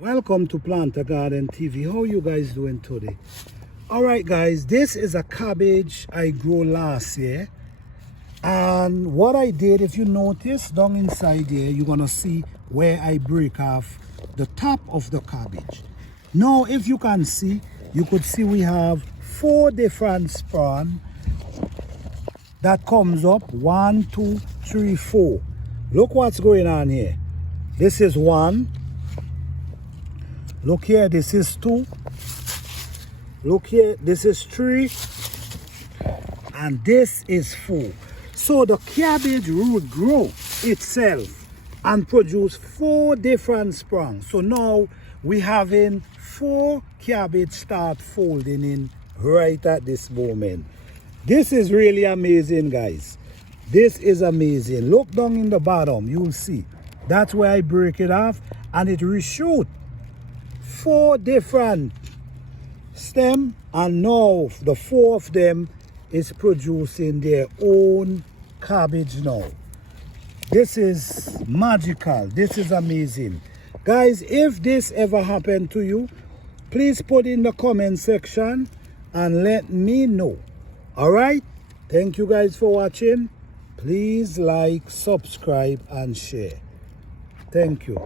Welcome to Planter Garden TV. How you guys doing today? All right guys, this is a cabbage I grew last year, and what I did, if you notice down inside here, you're gonna see where I break off the top of the cabbage. Now if you can see, you could see we have 4 different span that comes up. 1, 2, 3, 4. Look what's going on here. This is 1. Look here, this is 2. Look here, this is 3. And this is 4. So the cabbage root grow itself and produce 4 different sprouts. So now we having 4 cabbage start folding in right at this moment. This is really amazing, guys. This is amazing. Look down in the bottom, you'll see. That's where I break it off and it reshoot 4 different stem, and now the 4 of them is producing their own cabbage now. This is magical. This is amazing. Guys, if this ever happened to you, please put in the comment section and let me know. All right, thank you guys for watching. Please like, subscribe and share. Thank you.